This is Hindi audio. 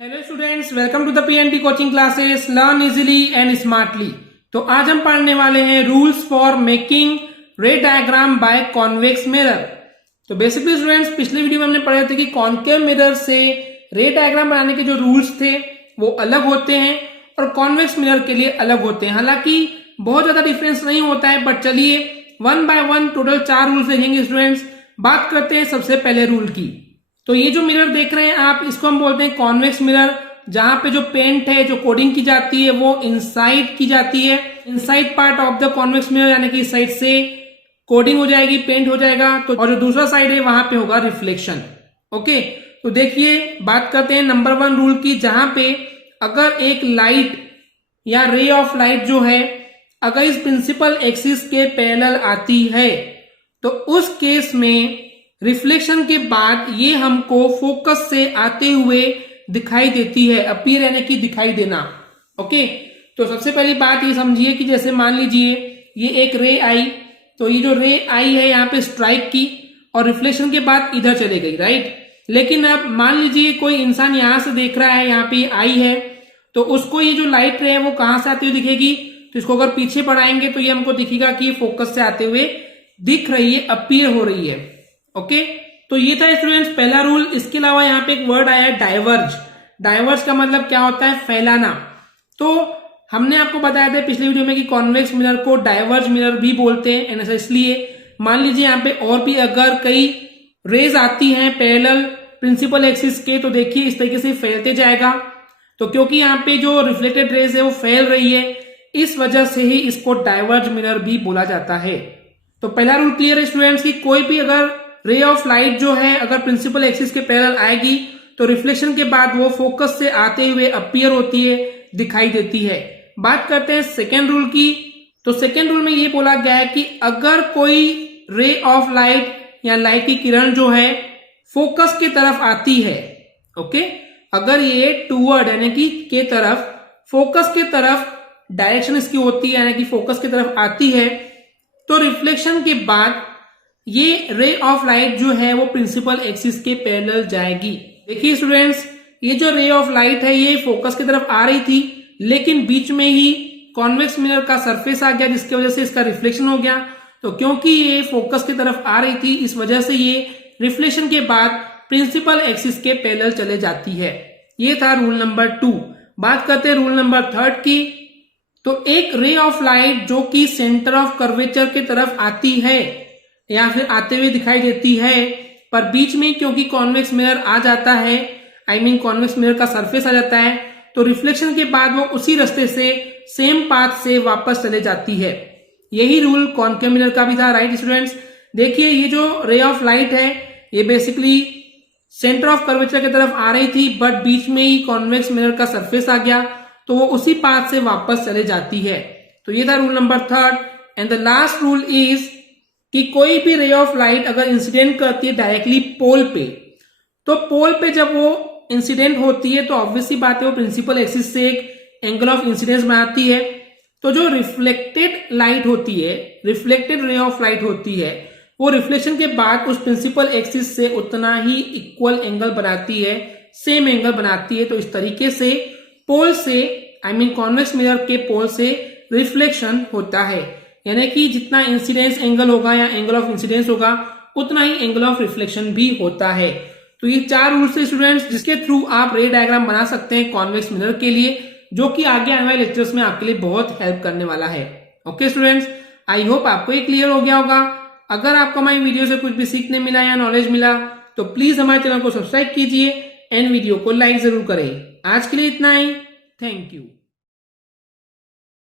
Hello students, welcome to the PNT coaching classes learn easily and smartly. तो आज हम पढ़ने वाले हैं rules for making ray diagram by convex mirror. तो बेसिकली स्टूडेंट्स, पिछले वीडियो में हमने पढ़े थे कि कॉन्केव मिरर से रे डायग्राम बनाने के जो रूल्स थे वो अलग होते हैं और कॉन्वेक्स मिरर के लिए अलग होते हैं। हालांकि बहुत ज्यादा डिफरेंस नहीं होता है, बट चलिए one by one total 4 rules देखेंगे स्टूडेंट्स। बात करते हैं सबसे पहले रूल की। तो ये जो मिरर देख रहे हैं आप, इसको हम बोलते हैं कॉन्वेक्स मिरर, जहां पे जो पेंट है, जो कोडिंग की जाती है वो इनसाइड की जाती है। Inside part of the convex mirror, यानी कि इस साइड से कोडिंग हो जाएगी, पेंट हो जाएगा, तो और जो दूसरा साइड है वहां पे होगा रिफ्लेक्शन। ओके, तो देखिए बात करते हैं नंबर 1 रूल की, जहां पे अगर एक लाइट या रे ऑफ लाइट जो है अगर इस प्रिंसिपल एक्सिस के पैरेलल आती है तो उस केस में रिफ्लेक्शन के बाद ये हमको फोकस से आते हुए दिखाई देती है, अपीयर यानी कि दिखाई देना। ओके, तो सबसे पहली बात ये समझिए कि जैसे मान लीजिए ये एक रे आई, तो ये जो रे आई है यहाँ पे स्ट्राइक की और रिफ्लेक्शन के बाद इधर चले गई, राइट। लेकिन अब मान लीजिए कोई इंसान यहां से देख रहा है, यहाँ पे आई है, तो उसको ये जो लाइट रे है वो कहां से आती हुई दिखेगी, तो इसको अगर पीछे बढ़ाएंगे तो ये हमको दिखेगा कि फोकस से आते हुए दिख रही है, अपीयर हो रही है। ओके, तो ये था स्टूडेंट्स पहला रूल। इसके अलावा यहाँ पे एक वर्ड आया है डाइवर्ज। डाइवर्ज का मतलब क्या होता है? फैलाना। तो हमने आपको बताया था पिछले वीडियो में कि कॉन्वेक्स मिरर को डाइवर्ज मिरर भी बोलते हैं। ऐसा इसलिए मान लीजिए यहाँ पे और भी अगर कई रेज आती हैं पैरेलल प्रिंसिपल एक्सिस के, तो देखिए इस तरीके से फैलते जाएगा। तो क्योंकि यहाँ पे जो रिफ्लेक्टेड रेज है वो फैल रही है, इस वजह से ही इसको डाइवर्ज मिरर भी बोला जाता है। तो पहला रूल क्लियर है स्टूडेंट्स की कोई भी अगर रे ऑफ लाइट जो है अगर प्रिंसिपल एक्सिस के पैरेलल आएगी तो रिफ्लेक्शन के बाद वो फोकस से आते हुए अपीयर होती है, दिखाई देती है। बात करते हैं सेकेंड रूल की। तो सेकेंड रूल में ये बोला गया है कि अगर कोई रे ऑफ लाइट या लाइट की किरण जो है फोकस की तरफ आती है, ओके, अगर ये टूवर्ड यानी कि के तरफ, फोकस के तरफ डायरेक्शन इसकी होती है, यानी कि फोकस की तरफ आती है, तो रिफ्लेक्शन के बाद ये रे ऑफ लाइट जो है वो प्रिंसिपल एक्सिस के पैरेलल जाएगी। देखिए स्टूडेंट्स, ये जो रे ऑफ लाइट है ये फोकस की तरफ आ रही थी, लेकिन बीच में ही कॉन्वेक्स मिरर का सरफेस आ गया जिसकी वजह से इसका रिफ्लेक्शन हो गया। तो क्योंकि ये फोकस की तरफ आ रही थी, इस वजह से ये रिफ्लेक्शन के बाद प्रिंसिपल एक्सिस के पैरेलल चले जाती है। ये था रूल नंबर 2। बात करते हैं रूल नंबर 3 की। तो एक रे ऑफ लाइट जो कि सेंटर ऑफ कर्वेचर की तरफ आती है या फिर आते हुए दिखाई देती है, पर बीच में क्योंकि कॉन्वेक्स मिरर आ जाता है, कॉन्वेक्स मिरर का सरफेस आ जाता है, तो रिफ्लेक्शन के बाद वो उसी रास्ते से सेम पाथ से वापस चले जाती है। यही रूल कॉन्केव मिरर का भी था, राइट स्टूडेंट्स। देखिए ये जो रे ऑफ लाइट है ये बेसिकली सेंटर ऑफ कर्वेचर की तरफ आ रही थी, बट बीच में ही कॉन्वेक्स मिरर का सरफेस आ गया तो वो उसी पाथ से वापस चले जाती है। तो ये था rule number 3। And the last rule is कि कोई भी रे ऑफ लाइट अगर इंसिडेंट करती है डायरेक्टली पोल पे, तो पोल पे जब वो इंसिडेंट होती है तो ऑब्वियसली बात है वो प्रिंसिपल एक्सिस से एक एंगल ऑफ इंसिडेंस बनाती है। तो जो रिफ्लेक्टेड लाइट होती है, रिफ्लेक्टेड रे ऑफ लाइट होती है, वो रिफ्लेक्शन के बाद उस प्रिंसिपल एक्सिस से उतना ही इक्वल एंगल बनाती है, सेम एंगल बनाती है। तो इस तरीके से पोल से कॉन्वेक्स मिरर के पोल से रिफ्लेक्शन होता है, यानी कि जितना इंसिडेंस एंगल होगा या एंगल ऑफ इंसिडेंस होगा उतना ही एंगल ऑफ रिफ्लेक्शन भी होता है। तो ये 4 रूल्स है स्टूडेंट्स जिसके थ्रू आप रे डायग्राम बना सकते हैं कॉन्वेक्स मिरर के लिए, जो कि आगे आने वाले लेक्चर्स में आपके लिए बहुत हेल्प करने वाला है। ओके स्टूडेंट्स, आई होप आपको ये क्लियर हो गया होगा। अगर आपको हमारी वीडियो से कुछ भी सीखने मिला या नॉलेज मिला तो प्लीज हमारे चैनल को सब्सक्राइब कीजिए एंड वीडियो को लाइक जरूर करें। आज के लिए इतना ही, थैंक यू।